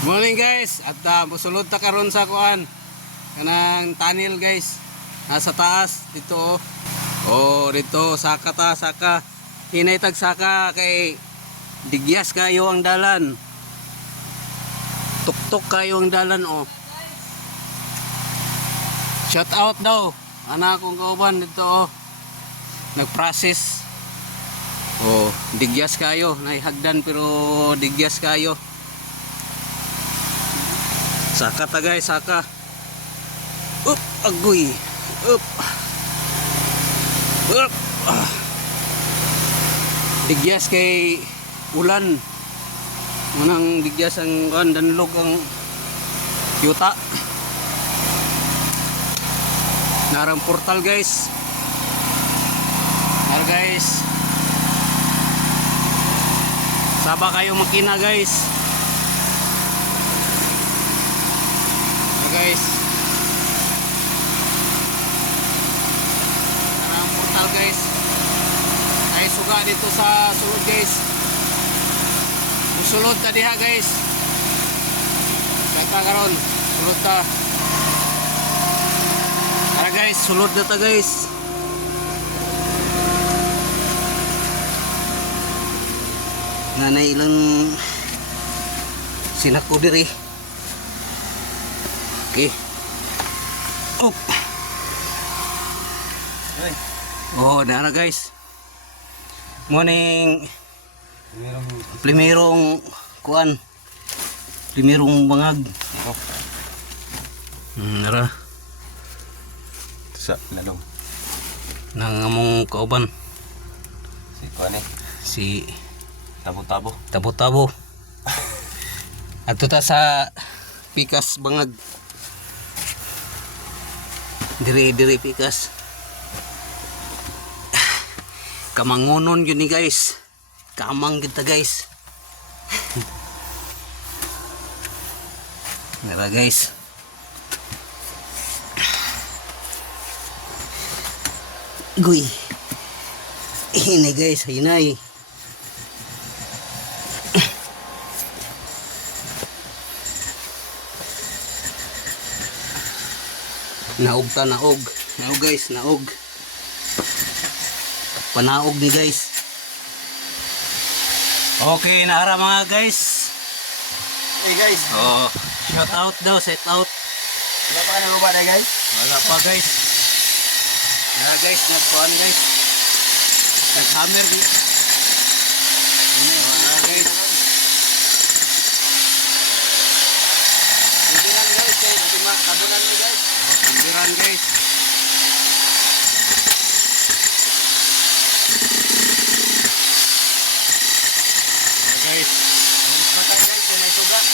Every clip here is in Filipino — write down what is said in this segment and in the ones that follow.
Morning guys, at musulod ta karon sa kuan kanang tunnel guys. Nasa taas dito. Oh, dito saka ta, saka. Hinay tag saka kay digyas kayo ang dalan. Tuktok kayo ang dalan oh. Shout out daw. Ana akong kauban dito oh. Nag-process. Oh, digyas kayo, naihagdan pero digyas kayo. Saka ta guys, saka. Up, agoy. Up. Up. Digyas kay ulan. Munang digyas ang danlog ang yuta. Narang portal guys. Nar guys. Saba kayo makina guys. Guys, ang portal guys ay suga dito sa sulod guys. Musulod ta diha guys. Kata karon sulod ta. Tara guys, sulod na ta guys. Nanay ilang sinako diri. Okay. Up. Oh, dara guys. Morning. Primerong kuan. Primerong bangag. Nara. Sa lalong. Nangamong kauban. Si kuan eh. Si Tabo-tabo. Tabo-tabo. Ato ta sa pikas bangag. Diri pikas. Kamangonon yun ni guys. Kamang kita guys. Nara guys. Guy. Hinay guys, hinay. Naog ta, naog. Naog guys, naog. Panaog ni guys. Okay, naara mga guys. Hey guys. Oh, shout out daw, set out. Wala pa ka nagubad eh guys? Wala pa guys. Naara guys, nagpuan guys. Nag-hammer guys. Naara guys. Bibiran guys, kaya natima tabunan ni guys. Pembiran guys. Guys, Alis batay guys, kaya may sugat.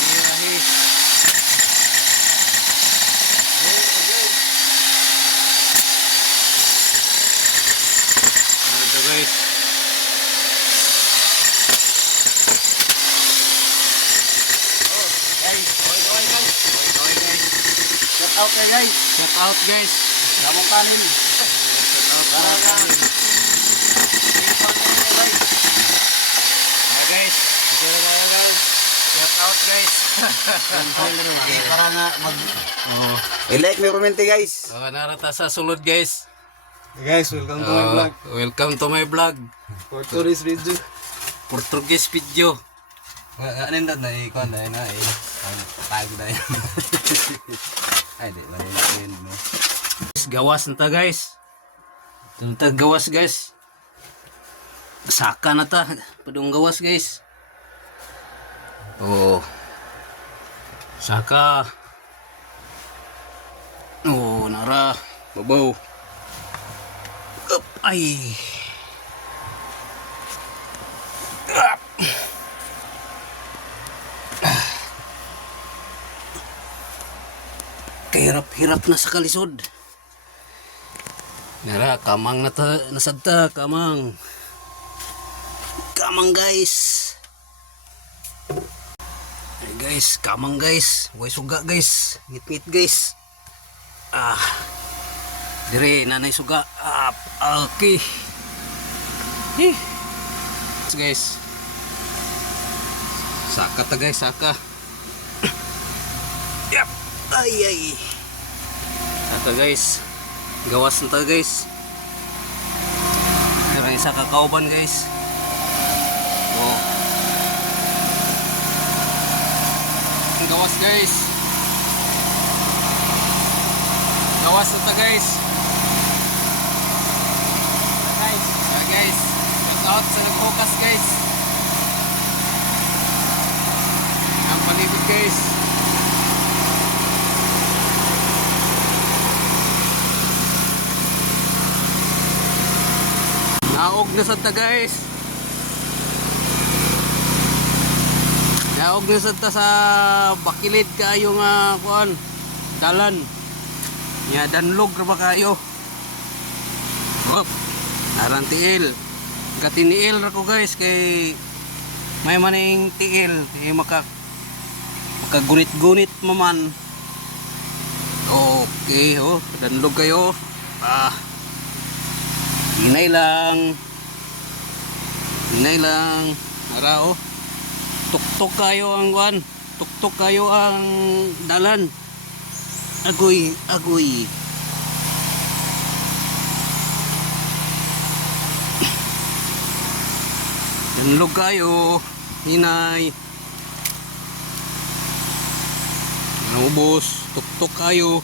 irahi. Ito guys. Guys, oy guys. Okay guys. Shout out kay guys. Shout out guys. Namong kanin. Shout out Para ka. Ipon niyo guys. guys. Shout out guys. Para nga mag Oh. I-like mo comment guys. Oh, narata sa sulod guys. Guys, welcome to my vlog. Welcome to my vlog. For today's video. Portuguese video. Ano yung na ikon na yun na eh. Tag na yun. Ay di, malila yun mo. Gawas na ta guys. Ito na ta gawas guys. Saka na ta. Padung gawas guys. Oh. Saka. Oh, nara. Babaw. Up. Ay. Up. Kahirap-hirap na sa kalisod. Nara, kamang na ta, nasadta, kamang. Kamang guys. Ay guys, kamang guys. Huwag suga guys. Ngit-ngit guys. Ah. Dire nanay suga. Okay. Eh. Guys. Saka ta guys, saka. Yep. Ay. Saka guys. Gawas na ta guys. Pero isa ka kauban guys. Oh. Gawas guys. Gawas na ta guys. Guys, check out sa nagbukas guys. Ang paligid guys. Naog na sa ta guys. Naog na sa ta sa bakilid kayo nga kuan dalan. Nya danlog ra ba kayo? Hop. Aran tiil. Katiniil ra ko guys kay may maning tiil, makagunit-gunit maman. Okay, oh, danlog kayo. Hinay lang. Ara oh. Tuktok kayo ang kuan. Tuktok kayo ang dalan. Agoy. Danlog kayo, hinay. Ubos, tuktok kayo.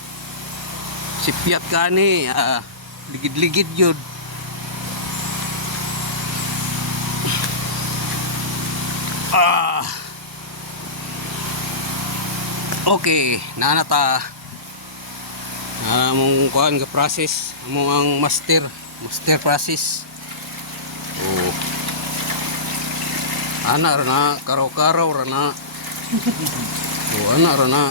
Sipyat ka ni, ligid-ligid yun. Okay, nanata. Mong kuhan ka process, among ang master process. Oh. Ana ra na, karaw-karaw ra na. Oh, ana ra na.